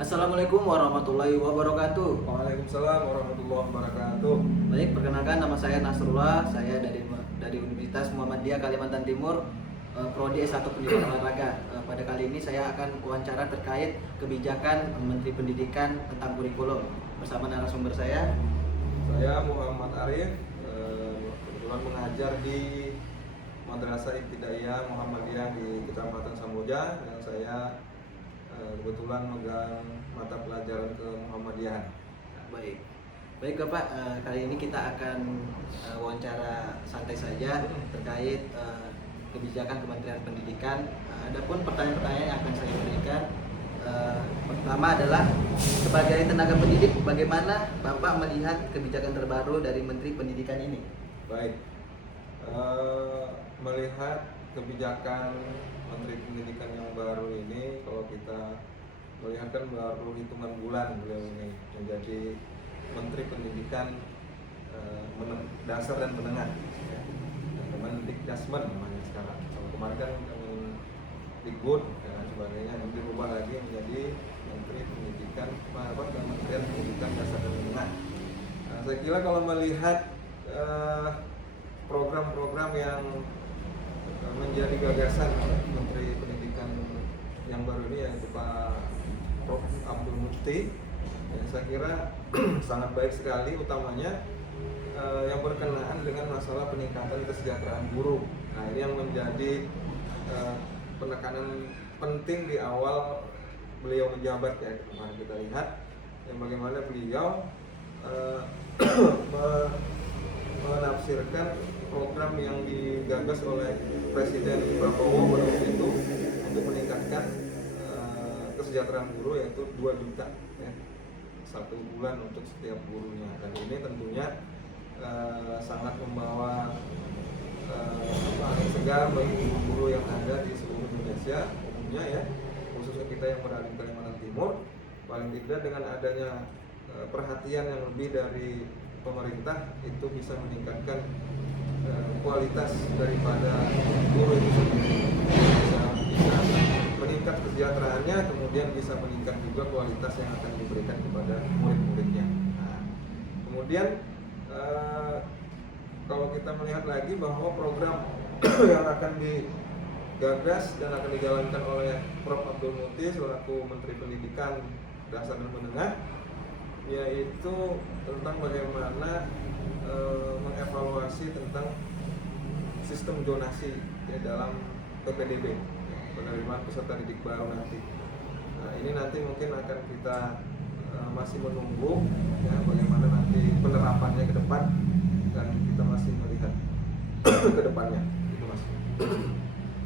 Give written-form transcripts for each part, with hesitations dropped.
Assalamualaikum warahmatullahi wabarakatuh. Waalaikumsalam warahmatullahi wabarakatuh. Baik, perkenalkan nama saya Nasrullah. Saya dari Universitas Muhammadiyah Kalimantan Timur, Prodi S1 Pendidikan Olahraga. Pada kali ini saya akan wawancara terkait kebijakan Menteri Pendidikan tentang kurikulum bersama narasumber saya. Saya Muhammad Arif, kebetulan mengajar di Madrasah Ibtidaiyah Muhammadiyah di Kecamatan Samboja, dan saya kebetulan megang mata pelajaran ke Muhammadiyah. Baik, baik Bapak. Kali ini kita akan wawancara santai saja terkait kebijakan Kementerian Pendidikan. Adapun pertanyaan-pertanyaan yang akan saya berikan, pertama adalah sebagai tenaga pendidik, bagaimana Bapak melihat kebijakan terbaru dari Menteri Pendidikan ini? Baik, melihat kebijakan Menteri Pendidikan yang baru ini, kalau kita melihat kan baru hitungan bulan beliau ini menjadi Menteri Pendidikan dasar dan menengah, ya. Kemendikdasmen namanya sekarang. Kalau kemarin kan Kemendikbud dan sebagainya, nanti berubah lagi menjadi Menteri Pendidikan Kementerian Pendidikan Dasar dan Menengah. Nah, saya kira kalau melihat program-program yang menjadi gagasan Menteri Pendidikan yang baru ini, yaitu Pak Prof. Abdul Mufti, ya, saya kira sangat baik sekali, utamanya yang berkenaan dengan masalah peningkatan kesejahteraan guru. Nah, ini yang menjadi penekanan penting di awal beliau menjabat, ya. Kemarin kita lihat yang bagaimana beliau menafsirkan program yang digagas oleh Presiden Prabowo pada waktu itu untuk meningkatkan kesejahteraan guru, yaitu 2 juta, ya, 1 bulan untuk setiap gurunya. Dan ini tentunya sangat membawa angin segar bagi guru yang ada di seluruh Indonesia umumnya, ya, khususnya kita yang berada di Kalimantan Timur. Paling tidak dengan adanya perhatian yang lebih dari pemerintah, itu bisa meningkatkan kualitas daripada guru itu sendiri, bisa meningkat kesejahteraannya, kemudian bisa meningkat juga kualitas yang akan diberikan kepada murid-muridnya. Nah, kemudian kalau kita melihat lagi bahwa program yang akan digagas dan akan dijalankan oleh Prof. Abdul Mufti selaku Menteri Pendidikan Dasar dan Menengah, yaitu tentang bagaimana mengevaluasi tentang sistem zonasi, ya, dalam PPDB, penerimaan peserta didik baru nanti. Nah, ini nanti mungkin akan kita masih menunggu, ya, bagaimana nanti penerapannya ke depan, dan kita masih melihat ke depannya, itu Mas.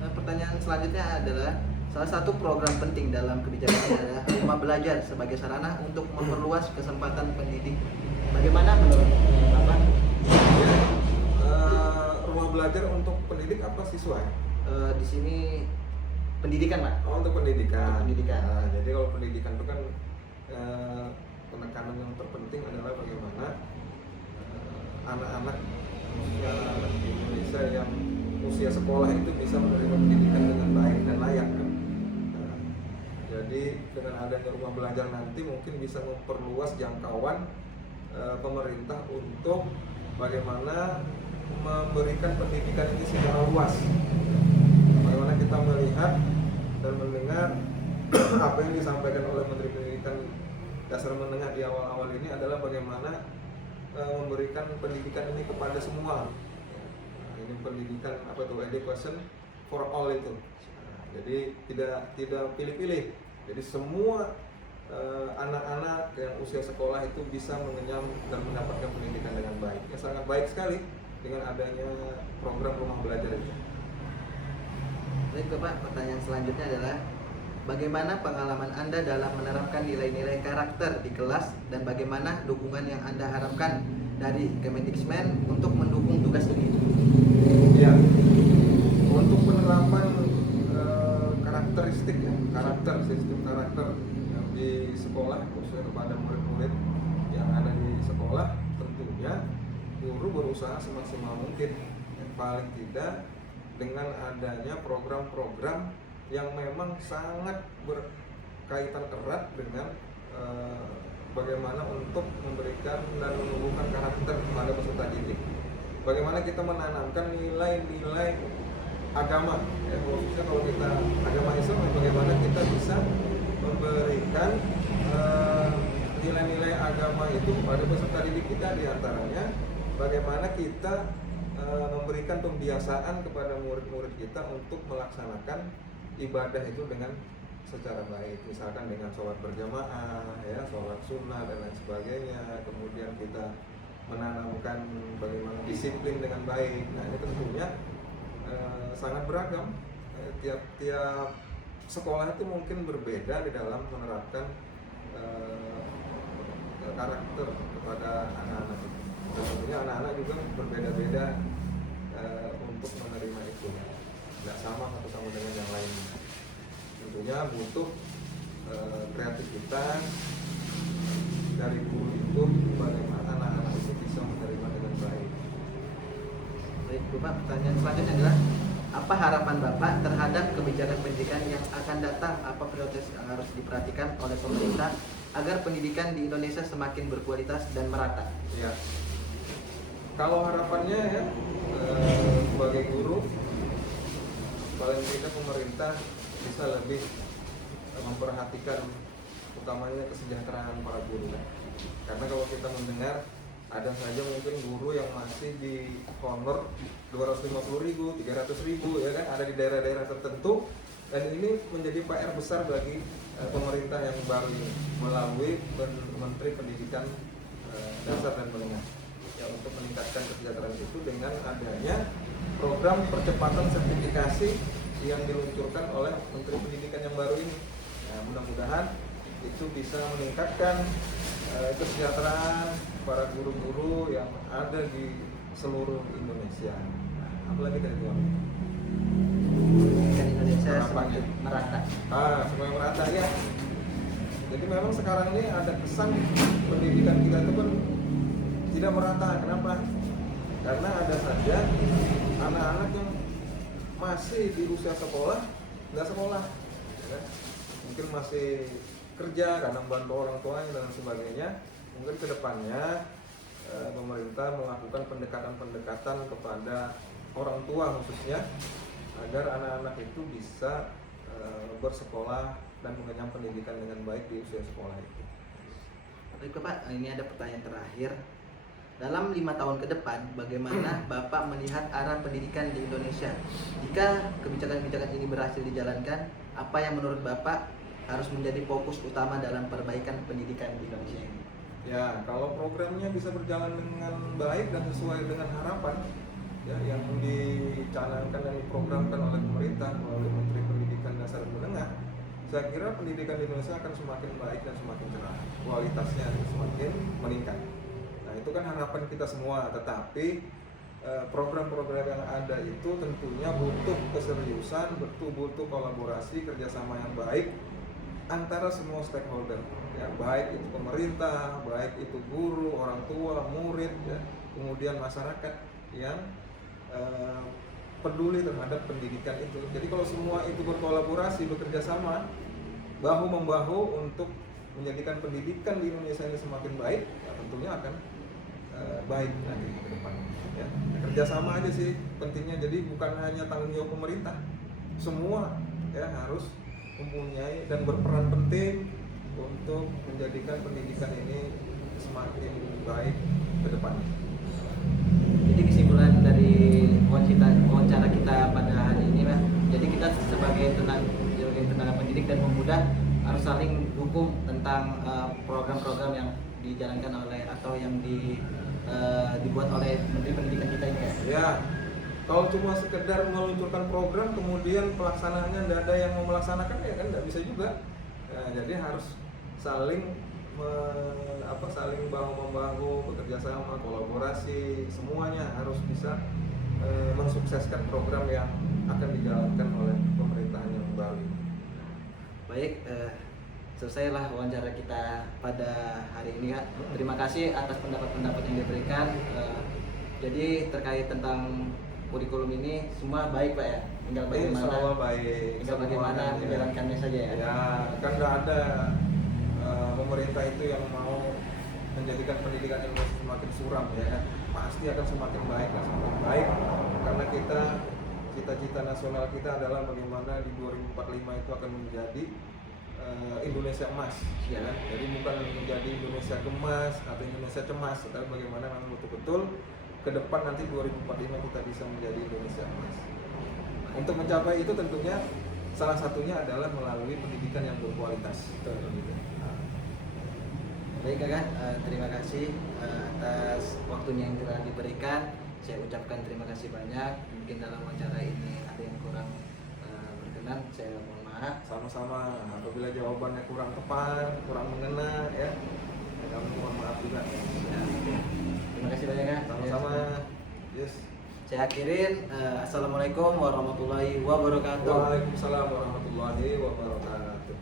Pertanyaan selanjutnya adalah, salah satu program penting dalam kebijakan ini adalah rumah belajar sebagai sarana untuk memperluas kesempatan pendidik. Bagaimana menurut Bapak? Rumah belajar untuk pendidik apa siswa? Di sini pendidikan, Pak. Oh, untuk pendidikan. Pendidikan. Nah, jadi kalau pendidikan itu kan penekanan yang terpenting adalah bagaimana anak-anak usia di Indonesia yang usia sekolah itu bisa menerima pendidikan dengan baik dan layak, kan? Nah, jadi dengan adanya rumah belajar nanti mungkin bisa memperluas jangkauan pemerintah untuk bagaimana memberikan pendidikan ini secara luas. Bagaimana kita melihat dan mendengar apa yang disampaikan oleh Menteri Pendidikan Dasar Menengah di awal-awal ini adalah bagaimana memberikan pendidikan ini kepada semua. Nah, ini pendidikan education for all itu. Nah, jadi tidak pilih-pilih. Jadi semua anak-anak yang usia sekolah itu bisa mengenyam dan mendapatkan pendidikan dengan baik. Ya, sangat baik sekali dengan adanya program rumah belajar itu. Baik Bapak, pertanyaan selanjutnya adalah, bagaimana pengalaman Anda dalam menerapkan nilai-nilai karakter di kelas, dan bagaimana dukungan yang Anda harapkan dari Kemendikbud untuk mendukung tugas ini? Ya, untuk penerapan karakteristik, ya, sistem karakter yang di sekolah, khususnya kepada murid-murid yang ada di sekolah, tentunya guru berusaha semaksimal mungkin, yang paling tidak dengan adanya program-program yang memang sangat kaitan erat dengan bagaimana untuk memberikan dan menumbuhkan karakter kepada peserta didik. Bagaimana kita menanamkan nilai-nilai agama, ya, khususnya kalau kita agama Islam, bagaimana kita bisa memberikan nilai-nilai agama itu kepada peserta didik kita, diantaranya bagaimana kita memberikan pembiasaan kepada murid-murid kita untuk melaksanakan ibadah itu dengan secara baik, misalkan dengan sholat berjamaah, ya, sholat sunnah dan lain sebagainya. Kemudian kita menanamkan bagaimana disiplin dengan baik. Nah, ini tentunya sangat beragam. Tiap sekolah itu mungkin berbeda di dalam menerapkan karakter kepada anak-anak itu. Tentunya anak-anak juga berbeda-beda untuk menerima itu, tidak sama satu sama dengan yang lain. Tentunya butuh kreativitas dari guru itu, bagaimana anak-anak itu bisa menerima dengan baik. Baik Bapak, pertanyaan selanjutnya adalah apa harapan Bapak terhadap kebijakan pendidikan yang akan datang? Apa prioritas yang harus diperhatikan oleh pemerintah agar pendidikan di Indonesia semakin berkualitas dan merata? Ya, kalau harapannya ya, sebagai guru, paling tidak pemerintah bisa lebih memperhatikan utamanya kesejahteraan para guru. Karena kalau kita mendengar ada saja mungkin guru yang masih di honor 250.000, 300.000, ya kan, ada di daerah-daerah tertentu, dan ini menjadi PR besar bagi pemerintah yang baru ini melalui Menteri Pendidikan Dasar dan Menengah, ya, untuk meningkatkan kesejahteraan itu dengan adanya program percepatan sertifikasi yang diluncurkan oleh Menteri Pendidikan yang baru ini. Nah, mudah-mudahan itu bisa meningkatkan kesejahteraan para guru-guru yang ada di seluruh Indonesia. Apalagi dari Tuhan. Pendidikan Indonesia Harapannya. semakin merata. Supaya merata, ya. Jadi memang sekarang ini ada kesan pendidikan kita itu kan tidak merata. Kenapa? Karena ada saja anak-anak yang masih di usia sekolah nggak sekolah, ya kan? Mungkin masih kerja karena membantu orang tuanya dan sebagainya. Mungkin kedepannya pemerintah melakukan pendekatan-pendekatan kepada orang tua khususnya agar anak-anak itu bisa bersekolah dan mengenyam pendidikan dengan baik di usia sekolah itu. Baik Bapak, ini ada pertanyaan terakhir. Dalam 5 tahun ke depan, bagaimana Bapak melihat arah pendidikan di Indonesia? Jika kebijakan-kebijakan ini berhasil dijalankan, apa yang menurut Bapak harus menjadi fokus utama dalam perbaikan pendidikan di Indonesia ini? Ya, kalau programnya bisa berjalan dengan baik dan sesuai dengan harapan, ya, yang dicanangkan dan diprogramkan oleh pemerintah melalui Menteri Pendidikan Dasar dan Menengah, saya kira pendidikan di Indonesia akan semakin baik dan semakin cerah, kualitasnya semakin meningkat. Nah, itu kan harapan kita semua, tetapi program-program yang ada itu tentunya butuh keseriusan, butuh kolaborasi, kerjasama yang baik antara semua stakeholder, ya, baik itu pemerintah, baik itu guru, orang tua, murid, ya, kemudian masyarakat yang peduli terhadap pendidikan itu. Jadi kalau semua itu berkolaborasi, bekerja sama, bahu membahu untuk menjadikan pendidikan di Indonesia ini semakin baik, ya, tentunya akan baik nanti ke depan. Ya, kerjasama aja sih pentingnya. Jadi bukan hanya tanggung jawab pemerintah, semua ya harus mempunyai dan berperan penting untuk menjadikan pendidikan ini semakin baik ke depannya. Jadi kesimpulan dari wawancara kita pada hari ini, Pak, jadi kita sebagai tenaga pendidik dan pemuda harus saling dukung tentang program-program yang dijalankan oleh atau yang dibuat oleh Menteri Pendidikan kita ini, Pak. Ya, kalau cuma sekedar meluncurkan program kemudian pelaksanaannya tidak ada yang mau melaksanakan, ya kan tidak bisa juga. Nah, jadi harus saling saling bahu membahu, bekerja sama, kolaborasi, semuanya harus bisa mensukseskan program yang akan dijalankan oleh pemerintahan yang baru ini. Baik, selesailah wawancara kita pada hari ini, Kak. Terima kasih atas pendapat-pendapat yang diberikan. Jadi terkait tentang kurikulum ini semua baik Pak ya, tinggal Insya bagaimana Allah baik. tinggal bagaimana Semuanya. menjalankannya saja ya. Ya, kan nggak ada pemerintah itu yang mau menjadikan pendidikan Indonesia semakin suram ya kan. Pasti akan semakin baik dan semakin baik karena kita cita-cita nasional kita adalah bagaimana di 2045 itu akan menjadi Indonesia emas ya kan. Jadi bukan menjadi Indonesia gemas atau Indonesia cemas, tapi bagaimana memang betul-betul ke depan nanti 2045 kita bisa menjadi Indonesia emas. Untuk mencapai itu tentunya salah satunya adalah melalui pendidikan yang berkualitas. Baik Kakak, terima kasih atas waktunya yang telah diberikan. Saya ucapkan terima kasih banyak. Mungkin dalam wawancara ini ada yang kurang berkenan, saya mohon maaf. Sama-sama, apabila jawabannya kurang tepat, kurang mengena ya, kami mohon maaf juga. Ya. Terima kasih banyak Kak. Sama-sama. Yes. Saya akhirin. Assalamualaikum warahmatullahi wabarakatuh. Waalaikumsalam warahmatullahi wabarakatuh.